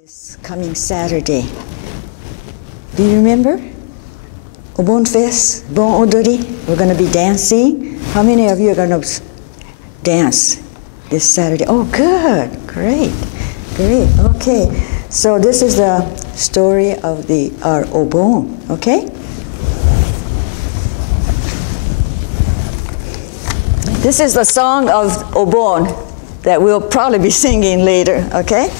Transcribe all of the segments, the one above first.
This coming Saturday. Do you remember? Obon Fest, Bon Odori. We're going to be dancing. How many of you are going to dance this Saturday? Oh, good. Great. Great. Okay. So this is the story of our Obon. Okay? This is the song of Obon that we'll probably be singing later. Okay?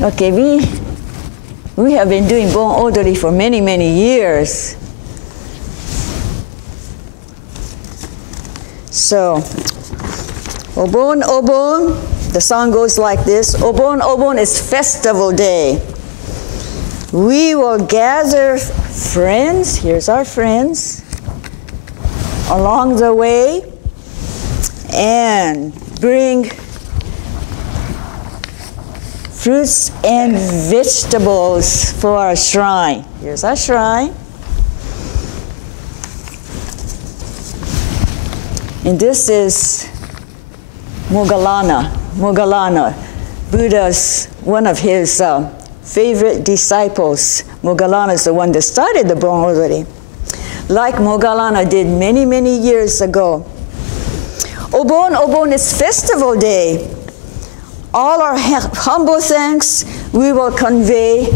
Okay, we have been doing Bon Odori for many, many years. So, Obon, Obon, the song goes like this. Obon, Obon is festival day. We will gather friends, here's our friends, along the way and bring fruits and vegetables for our shrine. Here's our shrine. And this is Moggallana. Moggallana, Buddha's, one of his favorite disciples. Moggallana is the one that started the Bon Odori. Like Moggallana did many, many years ago. Obon, Obon is festival day. All our humble thanks we will convey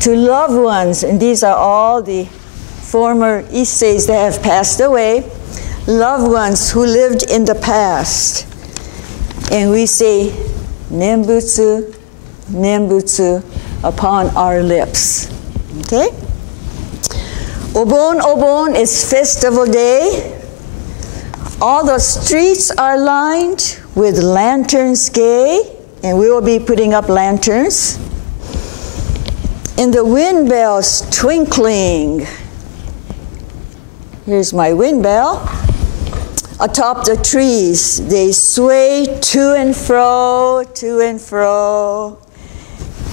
to loved ones, and these are all the former Isseis that have passed away, loved ones who lived in the past. And we say, Nembutsu, Nembutsu upon our lips. Okay? Obon, Obon is festival day. All the streets are lined with lanterns gay, and we will be putting up lanterns. And the wind bells twinkling. Here's my wind bell. Atop the trees, they sway to and fro, to and fro.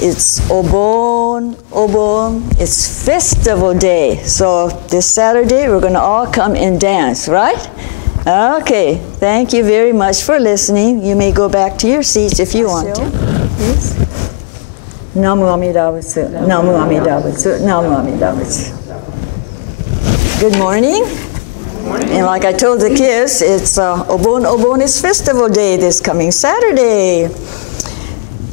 It's Obon, Obon. It's festival day. So this Saturday, we're going to all come and dance, right? Okay, thank you very much for listening. You may go back to your seats if you want to. Please. Namu Amida Butsu, Namu Amida Butsu, Namu Amida Butsu. Good morning. And like I told the kids, it's Obon, Obon is festival day this coming Saturday.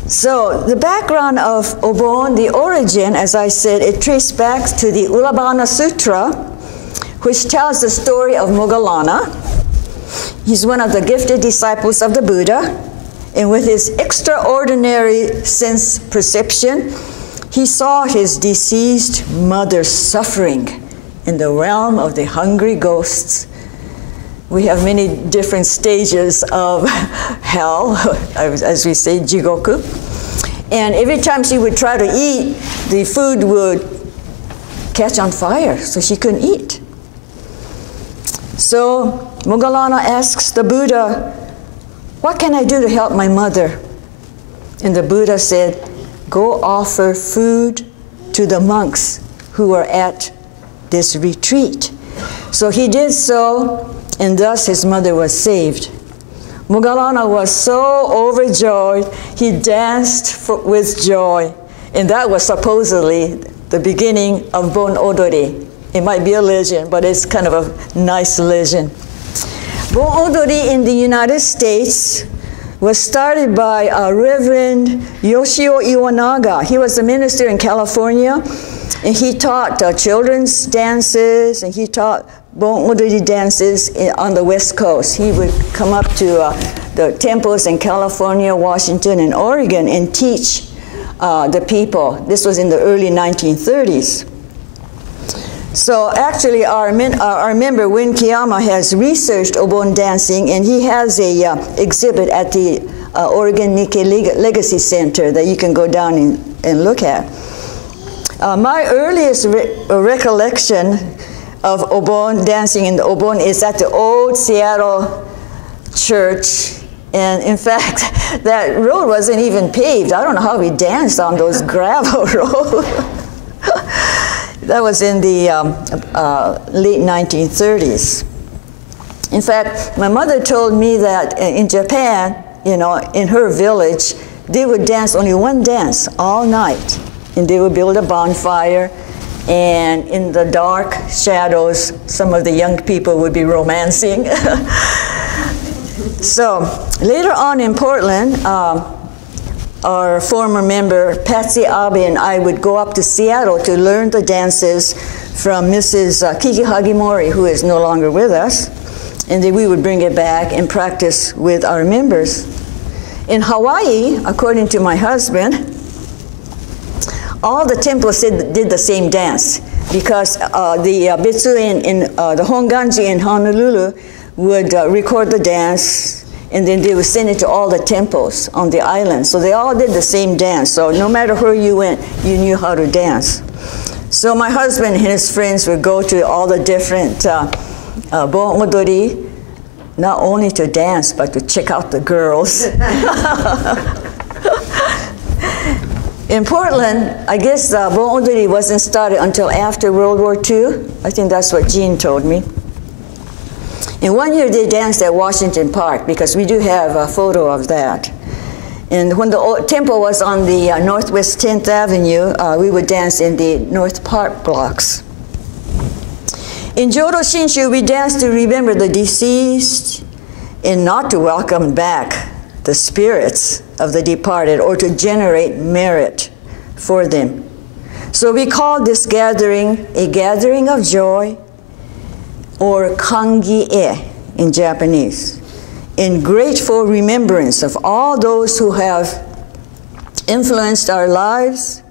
So the background of Obon, the origin, as I said, it traced back to the Ullabana Sutra, which tells the story of Moggallana. He's one of the gifted disciples of the Buddha, and with his extraordinary sense perception, he saw his deceased mother suffering in the realm of the hungry ghosts. We have many different stages of hell, as we say, jigoku. And every time she would try to eat, the food would catch on fire, so she couldn't eat. So Moggallana asks the Buddha, what can I do to help my mother? And the Buddha said, go offer food to the monks who are at this retreat. So he did so, and thus his mother was saved. Moggallana was so overjoyed, he danced with joy. And that was supposedly the beginning of Bon Odori. It might be a legend, but it's kind of a nice legend. Bon Odori in the United States was started by Reverend Yoshio Iwanaga. He was a minister in California, and he taught children's dances, and he taught Bon Odori dances on the West Coast. He would come up to the temples in California, Washington, and Oregon and teach the people. This was in the early 1930s. So actually our member Win Kiyama has researched Obon dancing, and he has a exhibit at the Oregon Nikkei Legacy Center that you can go down and look at. My earliest recollection of Obon, dancing in the Obon, is at the old Seattle church. And in fact, that road wasn't even paved. I don't know how we danced on those gravel roads. That was in the late 1930s. In fact, my mother told me that in Japan, you know, in her village, they would dance only one dance all night. And they would build a bonfire. And in the dark shadows, some of the young people would be romancing. So later on in Portland, our former member, Patsy Abe, and I would go up to Seattle to learn the dances from Mrs. Kiki Hagimori, who is no longer with us. And then we would bring it back and practice with our members. In Hawaii, according to my husband, all the temples did the same dance, because the Betsu in the Hongwanji in Honolulu would record the dance, and then they would send it to all the temples on the island. So they all did the same dance. So no matter where you went, you knew how to dance. So my husband and his friends would go to all the different bon odori, not only to dance, but to check out the girls. In Portland, I guess bon odori wasn't started until after World War II. I think that's what Jean told me. And one year they danced at Washington Park, because we do have a photo of that. And when the temple was on the Northwest 10th Avenue, we would dance in the North Park blocks. In Jodo Shinshu, we dance to remember the deceased and not to welcome back the spirits of the departed or to generate merit for them. So we call this gathering a gathering of joy, or kangi-e in Japanese, in grateful remembrance of all those who have influenced our lives.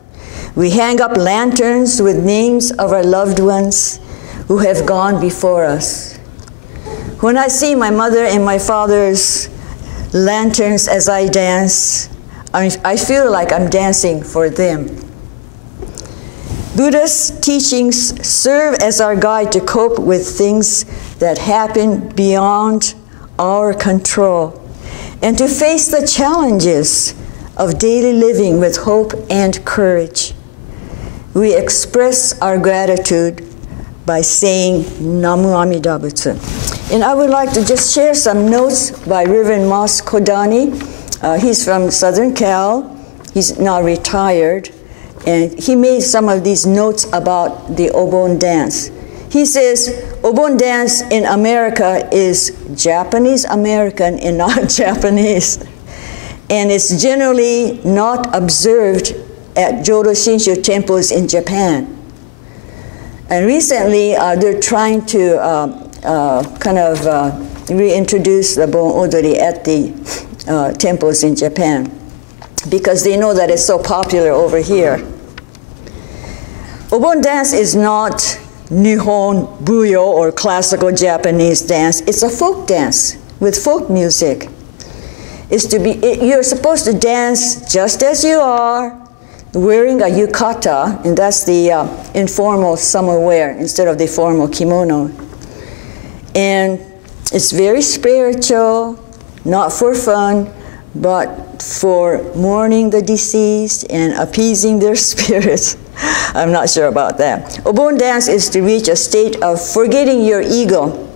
We hang up lanterns with names of our loved ones who have gone before us. When I see my mother and my father's lanterns as I dance, I feel like I'm dancing for them. Buddha's teachings serve as our guide to cope with things that happen beyond our control, and to face the challenges of daily living with hope and courage. We express our gratitude by saying Namu Amida Butsu. And I would like to just share some notes by Reverend Moss Kodani. He's from Southern Cal. He's now retired. And he made some of these notes about the Obon dance. He says, Obon dance in America is Japanese-American and not Japanese. And it's generally not observed at Jodo Shinshu temples in Japan. And recently, they're trying to reintroduce the Bon Odori at the temples in Japan, because they know that it's so popular over here. Obon dance is not Nihon Buyo or classical Japanese dance. It's a folk dance with folk music. You're supposed to dance just as you are, wearing a yukata, and that's the informal summer wear instead of the formal kimono. And it's very spiritual, not for fun, but for mourning the deceased and appeasing their spirits. I'm not sure about that. Obon dance is to reach a state of forgetting your ego,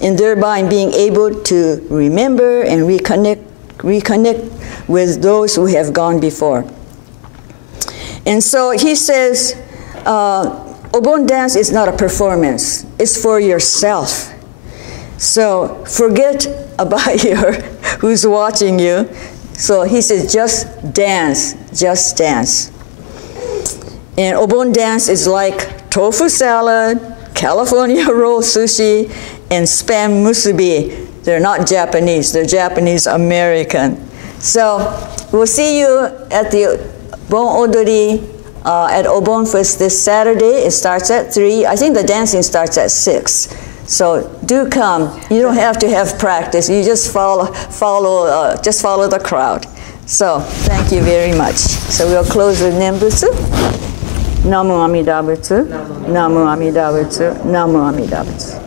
and thereby being able to remember and reconnect with those who have gone before. And so he says, Obon dance is not a performance. It's for yourself. So forget about who's watching you. So he says, just dance, just dance. And Obon dance is like tofu salad, California roll sushi, and spam musubi. They're not Japanese, they're Japanese-American. So we'll see you at the Bon Odori at Obon Fest this Saturday. It starts at 3. I think the dancing starts at 6. So do come. You don't have to have practice. You just follow the crowd. So thank you very much. So we'll close with Nembutsu. Namu Amida Butsu. Namu Amida Butsu. Namu Amida Butsu.